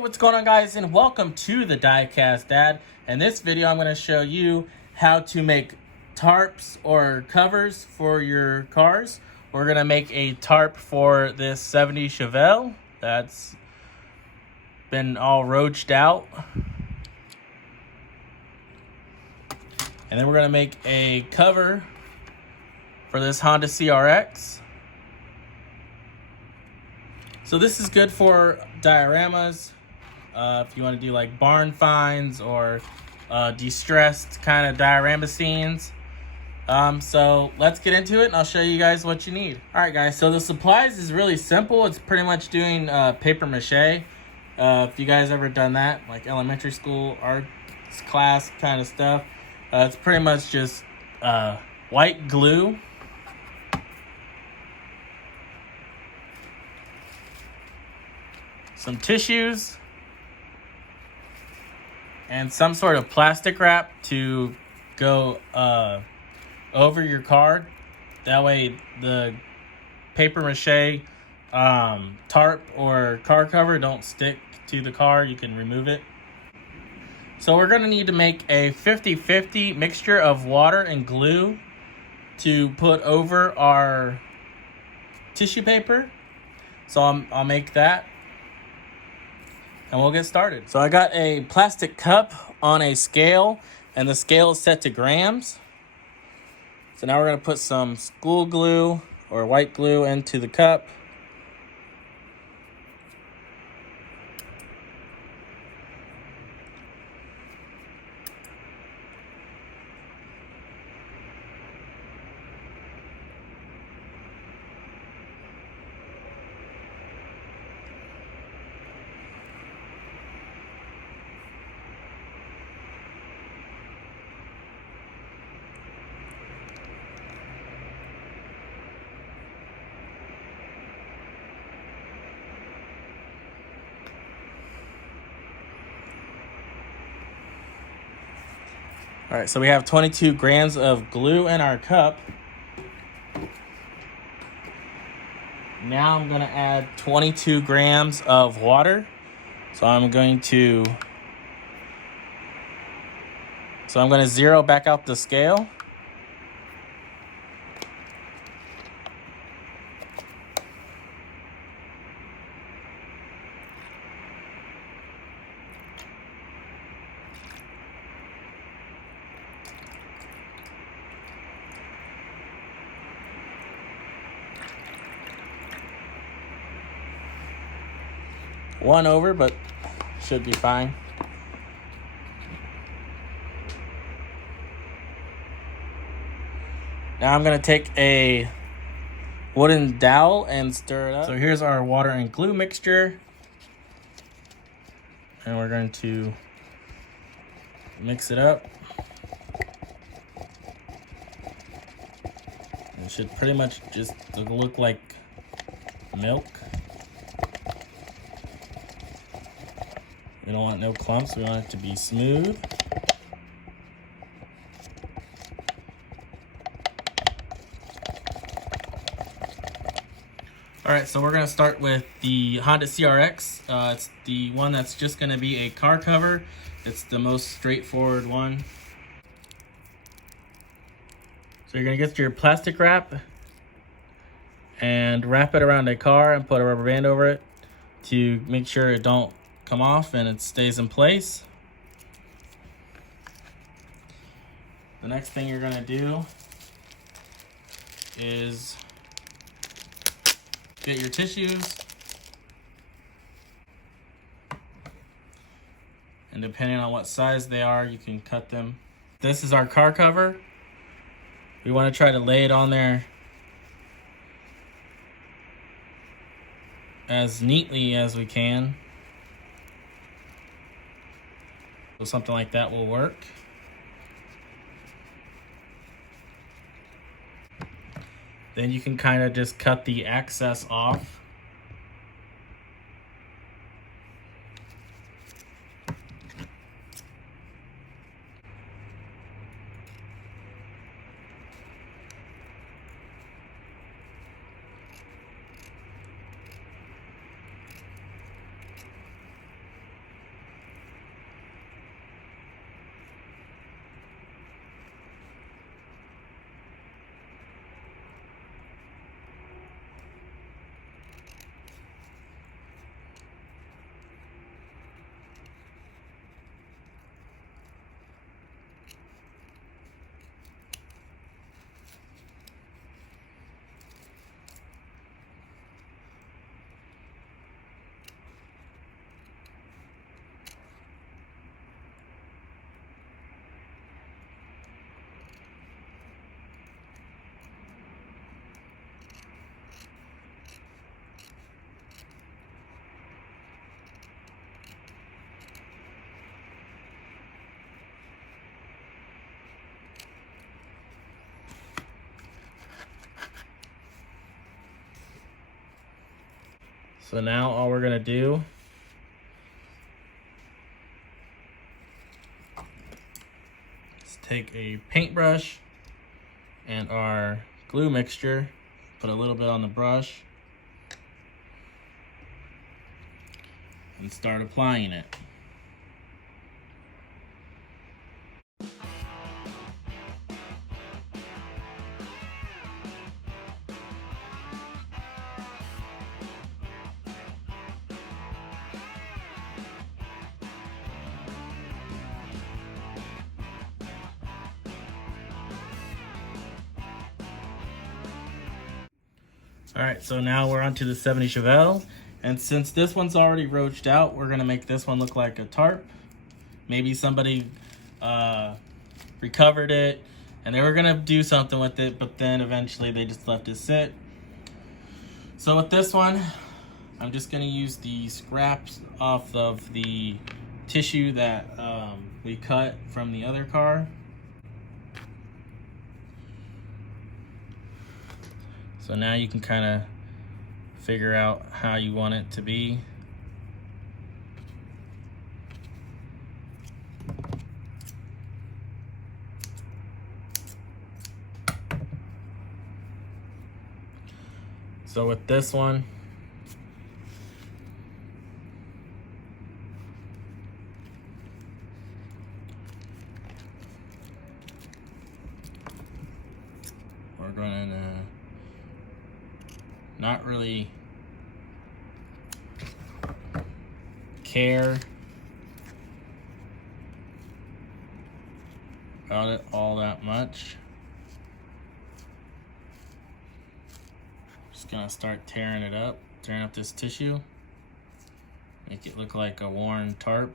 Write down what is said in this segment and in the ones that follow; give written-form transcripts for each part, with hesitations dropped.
what's going on, guys, and welcome to the Diecast, Dad. In this video, I'm going to show you how to make tarps or covers for your cars. We're going to make a tarp for this 70 Chevelle that's been all roached out. And then we're going to make a cover for this Honda CRX. So this is good for dioramas, if you want to do like barn finds or distressed kind of diorama scenes. So let's get into it and I'll show you guys what you need. All right, guys, so the supplies is really simple. It's pretty much doing paper mache. If you guys ever done that, like elementary school arts class kind of stuff, it's pretty much just white glue, some tissues, and some sort of plastic wrap to go over your card. That way the paper mache tarp or car cover don't stick to the car. You can remove it. So we're going to need to make a 50-50 mixture of water and glue to put over our tissue paper. So I'll make that, and we'll get started. So I got a plastic cup on a scale, and the scale is set to grams. So now we're going to put some school glue or white glue into the cup. All right, so we have 22 grams of glue in our cup. Now I'm going to add 22 grams of water. So I'm going to zero back out the scale. One over, but should be fine. Now I'm going to take a wooden dowel and stir it up. So here's our water and glue mixture. And we're going to mix it up. It should pretty much just look like milk. We don't want no clumps. We want it to be smooth. All right, so we're gonna start with the Honda CRX. It's the one that's just gonna be a car cover. It's the most straightforward one. So you're gonna get your plastic wrap and wrap it around a car and put a rubber band over it to make sure it don't come off and it stays in place. The next thing you're gonna do is get your tissues, and depending on what size they are, you can cut them. This is our car cover. We want to try to lay it on there as neatly as we can. So something like that will work. Then you can kind of just cut the excess off. So now all we're gonna do is take a paintbrush and our glue mixture, put a little bit on the brush, and start applying it. All right, so now we're on to the 70 Chevelle. And since this one's already roached out, we're gonna make this one look like a tarp. Maybe somebody recovered it and they were gonna do something with it, but then eventually they just left it sit. So with this one, I'm just gonna use the scraps off of the tissue that we cut from the other car. So now you can kind of figure out how you want it to be. So with this one, we're going to not really care about it all that much. Just gonna start tearing it up, tearing up this tissue, make it look like a worn tarp.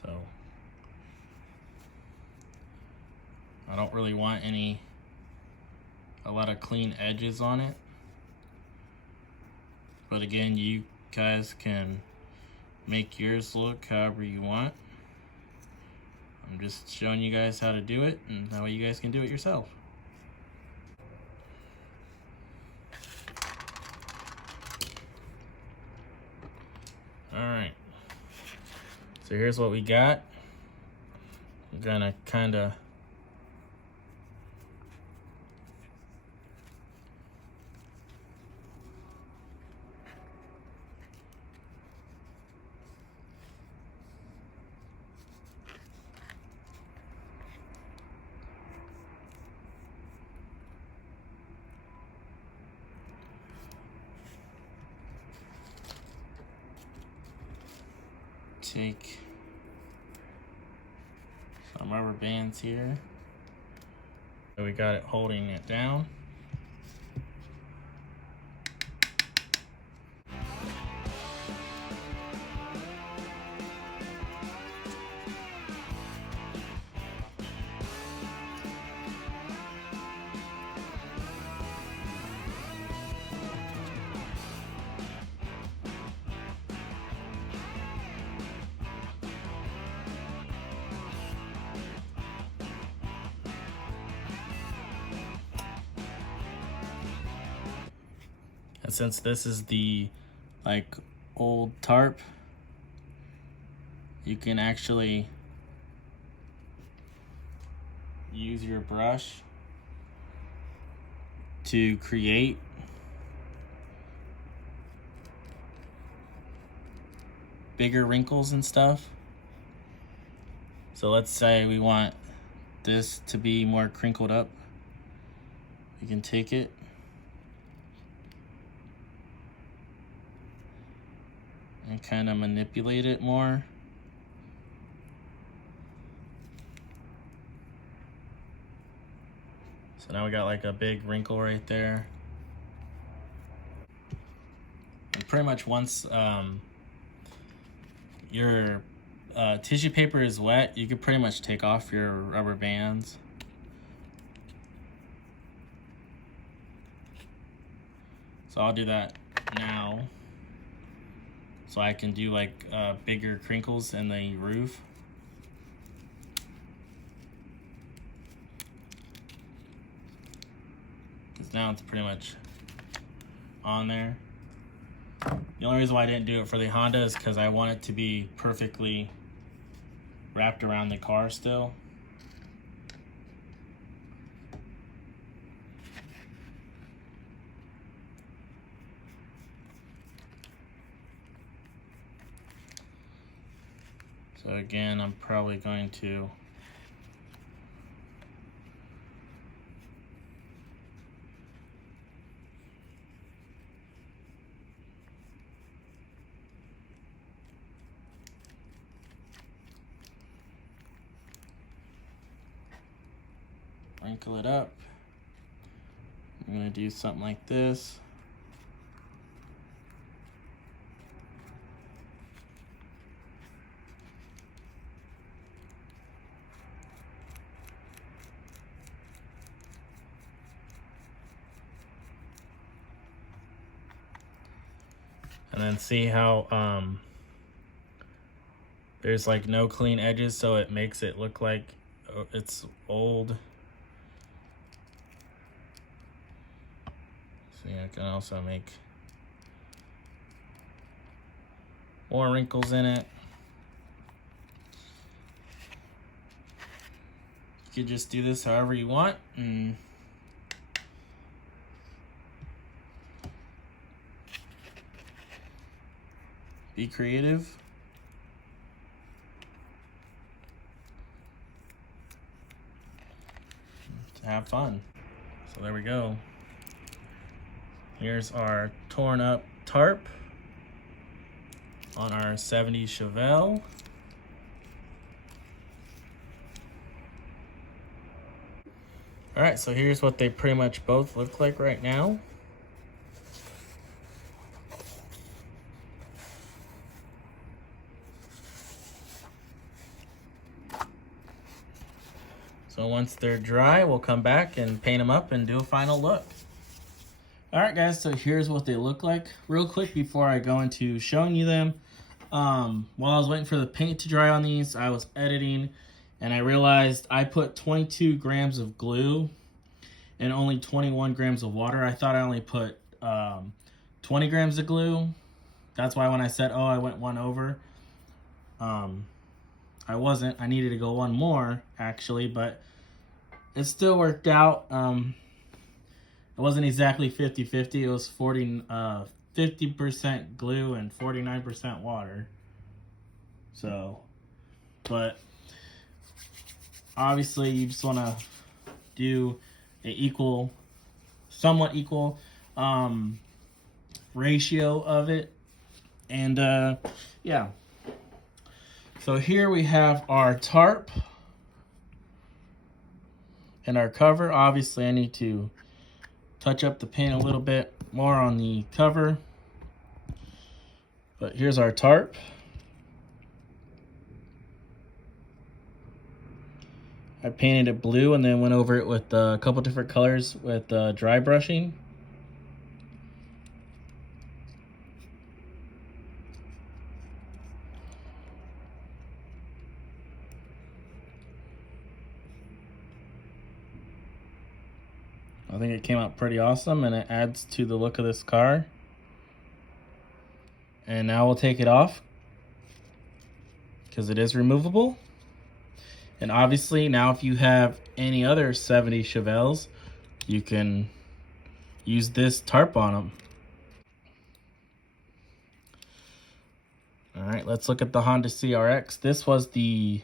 So I don't really want a lot of clean edges on it. But again, you guys can make yours look however you want. I'm just showing you guys how to do it, and that way you guys can do it yourself. All right, so here's what we got. I'm gonna kind of take some rubber bands here. So we got it holding it down. And since this is the old tarp, you can actually use your brush to create bigger wrinkles and stuff. So let's say we want this to be more crinkled up. You can take it and kind of manipulate it more. So now we got like a big wrinkle right there. And pretty much once your tissue paper is wet, you can pretty much take off your rubber bands. So I'll do that now. so I can do like bigger crinkles in the roof. Because now it's pretty much on there. The only reason why I didn't do it for the Honda is because I want it to be perfectly wrapped around the car still. So again, I'm probably going to wrinkle it up. I'm going to do something like this. And then see how there's like no clean edges, so it makes it look like it's old. See, I can also make more wrinkles in it. You could just do this however you want and be creative. To have fun. So there we go. Here's our torn up tarp on our 70 Chevelle. All right, so here's what they pretty much both look like right now. So once they're dry, we'll come back and paint them up and do a final look. All right, guys, so here's what they look like. Real quick before I go into showing you them, while I was waiting for the paint to dry on these, I was editing and I realized I put 22 grams of glue and only 21 grams of water. I thought I only put 20 grams of glue. That's why when I said, oh, I went one over, I wasn't. I needed to go one more, actually, but it still worked out. It wasn't exactly 50-50. It was 50% glue and 49% water. So, but obviously you just want to do a equal, somewhat equal ratio of it. And yeah. So here we have our tarp and our cover. Obviously I need to touch up the paint a little bit more on the cover. But here's our tarp. I painted it blue and then went over it with a couple different colors with dry brushing. I think it came out pretty awesome and it adds to the look of this car. And now we'll take it off because it is removable. And obviously now if you have any other 70 Chevelles, you can use this tarp on them. All right, let's look at the Honda CRX. This was the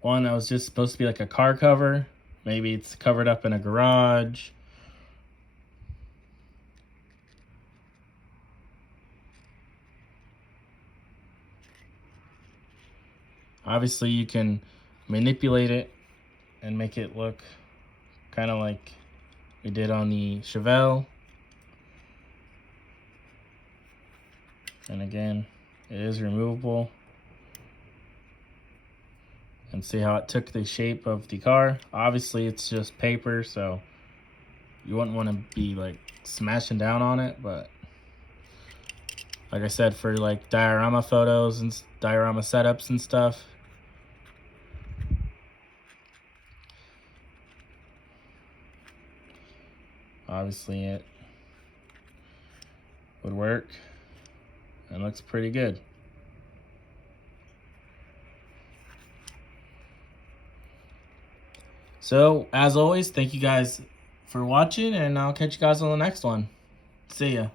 one that was just supposed to be like a car cover. Maybe it's covered up in a garage. Obviously you can manipulate it and make it look kind of like we did on the Chevelle. And again, it is removable. And see how it took the shape of the car. Obviously it's just paper, so you wouldn't want to be like smashing down on it, but Like I said, for like diorama photos and diorama setups and stuff. Obviously it would work and looks pretty good. So as always, thank you guys for watching, and I'll catch you guys on the next one. See ya.